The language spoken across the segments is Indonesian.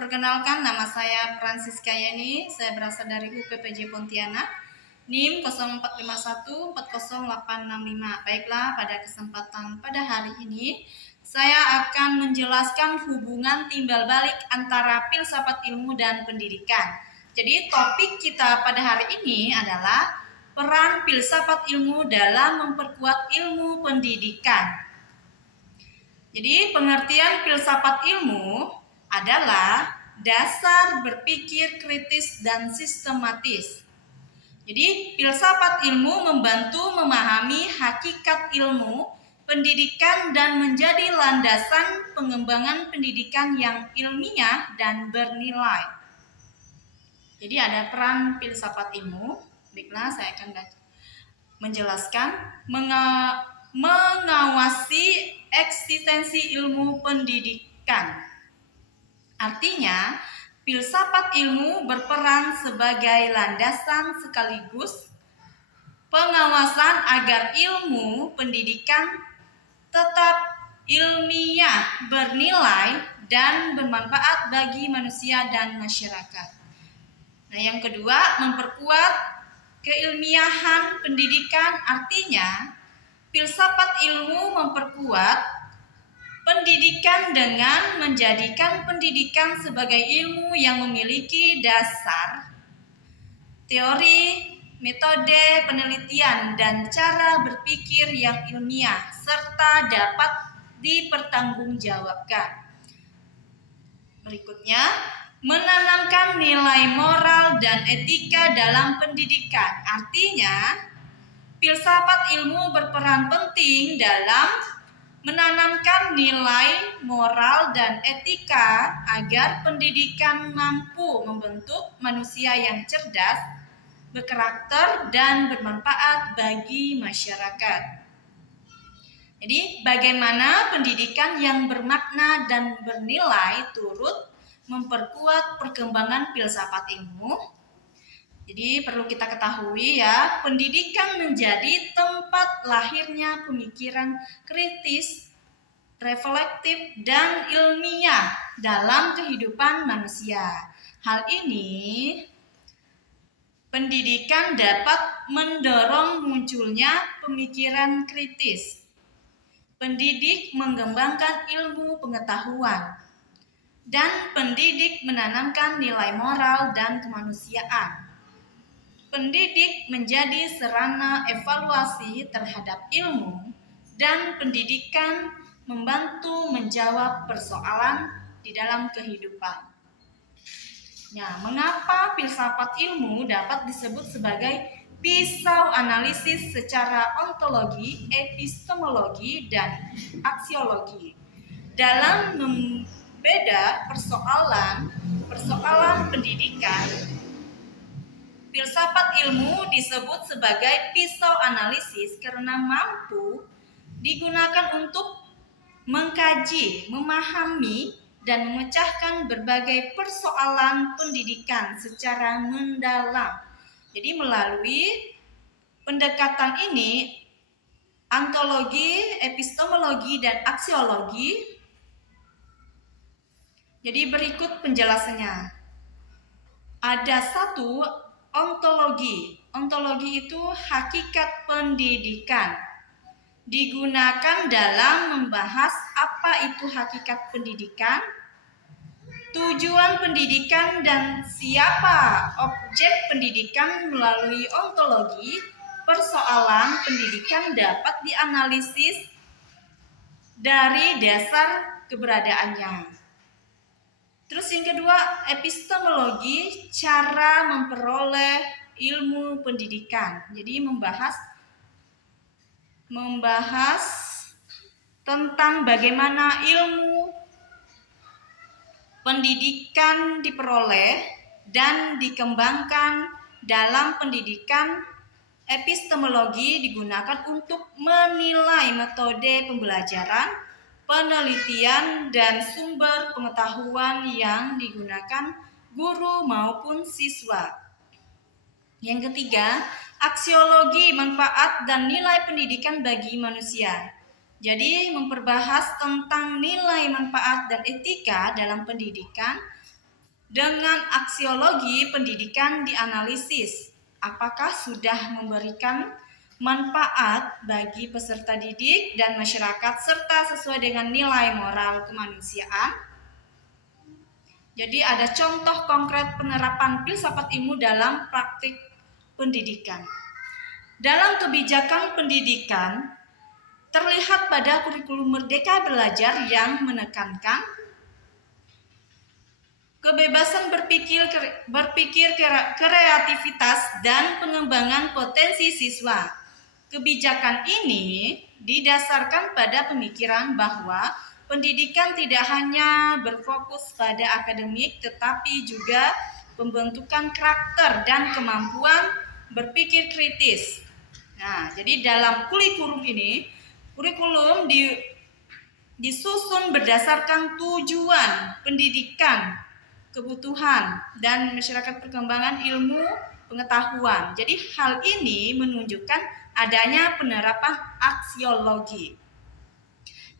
Perkenalkan, nama saya Francisca Yani. Saya berasal dari UPPJ Pontianak. NIM 04514085. Baiklah, pada kesempatan pada hari ini saya akan menjelaskan hubungan timbal balik antara filsafat ilmu dan pendidikan. Jadi topik kita pada hari ini adalah peran filsafat ilmu dalam memperkuat ilmu pendidikan. Jadi pengertian filsafat ilmu adalah dasar berpikir kritis dan sistematis. Jadi filsafat ilmu membantu memahami hakikat ilmu pendidikan dan menjadi landasan pengembangan pendidikan yang ilmiah dan bernilai. Jadi ada peran filsafat ilmu. Baiklah, saya akan menjelaskan mengawasi eksistensi ilmu pendidikan. Artinya, filsafat ilmu berperan sebagai landasan sekaligus pengawasan agar ilmu pendidikan tetap ilmiah, bernilai, dan bermanfaat bagi manusia dan masyarakat. Nah, yang kedua, memperkuat keilmiahan pendidikan. Artinya, filsafat ilmu memperkuat pendidikan dengan menjadikan pendidikan sebagai ilmu yang memiliki dasar, teori, metode penelitian, dan cara berpikir yang ilmiah, serta dapat dipertanggungjawabkan. Berikutnya, menanamkan nilai moral dan etika dalam pendidikan. Artinya, filsafat ilmu berperan penting dalam menanamkan nilai moral dan etika agar pendidikan mampu membentuk manusia yang cerdas, berkarakter, dan bermanfaat bagi masyarakat. Jadi, bagaimana pendidikan yang bermakna dan bernilai turut memperkuat perkembangan filsafat ilmu. Jadi perlu kita ketahui ya, pendidikan menjadi tempat lahirnya pemikiran kritis, reflektif, dan ilmiah dalam kehidupan manusia. Hal ini, pendidikan dapat mendorong munculnya pemikiran kritis. Pendidik mengembangkan ilmu pengetahuan, dan pendidik menanamkan nilai moral dan kemanusiaan. Pendidik menjadi sarana evaluasi terhadap ilmu, dan pendidikan membantu menjawab persoalan di dalam kehidupan. Nah, mengapa filsafat ilmu dapat disebut sebagai pisau analisis secara ontologi, epistemologi, dan aksiologi dalam membeda persoalan pendidikan? Filsafat ilmu disebut sebagai pisau analisis karena mampu digunakan untuk mengkaji, memahami, dan memecahkan berbagai persoalan pendidikan secara mendalam. Jadi melalui pendekatan ini, ontologi, epistemologi, dan aksiologi. Jadi berikut penjelasannya. Ada satu, ontologi. Ontologi itu hakikat pendidikan. Digunakan dalam membahas apa itu hakikat pendidikan, tujuan pendidikan, dan siapa objek pendidikan. Melalui ontologi, persoalan pendidikan dapat dianalisis dari dasar keberadaannya. Terus yang kedua, epistemologi, cara memperoleh ilmu pendidikan. Jadi membahas tentang bagaimana ilmu pendidikan diperoleh dan dikembangkan dalam pendidikan. Epistemologi digunakan untuk menilai metode pembelajaran, penelitian, dan sumber pengetahuan yang digunakan guru maupun siswa. Yang ketiga, aksiologi, manfaat dan nilai pendidikan bagi manusia. Jadi memperbahas tentang nilai, manfaat, dan etika dalam pendidikan. Dengan aksiologi pendidikan dianalisis, apakah sudah memberikan manfaat bagi peserta didik dan masyarakat serta sesuai dengan nilai moral kemanusiaan. Jadi ada contoh konkret penerapan filsafat ilmu dalam praktik pendidikan. Dalam kebijakan pendidikan, terlihat pada kurikulum Merdeka Belajar yang menekankan kebebasan berpikir, kreativitas, dan pengembangan potensi siswa. Kebijakan ini didasarkan pada pemikiran bahwa pendidikan tidak hanya berfokus pada akademik, tetapi juga pembentukan karakter dan kemampuan berpikir kritis. Nah, jadi dalam kurikulum ini, kurikulum disusun berdasarkan tujuan pendidikan, kebutuhan, dan masyarakat perkembangan ilmu pengetahuan. Jadi hal ini menunjukkan adanya penerapan aksiologi.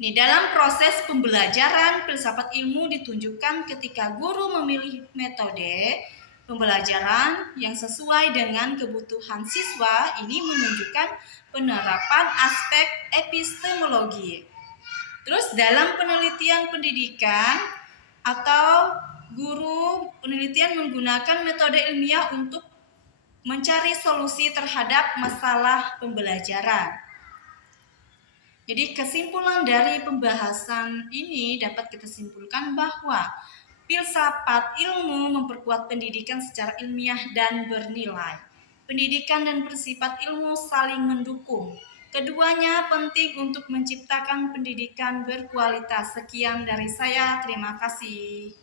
Nih, dalam proses pembelajaran filsafat ilmu ditunjukkan ketika guru memilih metode pembelajaran yang sesuai dengan kebutuhan siswa. Ini menunjukkan penerapan aspek epistemologi. Terus dalam penelitian pendidikan atau guru penelitian menggunakan metode ilmiah untuk mencari solusi terhadap masalah pembelajaran. Jadi kesimpulan dari pembahasan ini dapat kita simpulkan bahwa filsafat ilmu memperkuat pendidikan secara ilmiah dan bernilai. Pendidikan dan bersifat ilmu saling mendukung. Keduanya penting untuk menciptakan pendidikan berkualitas. Sekian dari saya, terima kasih.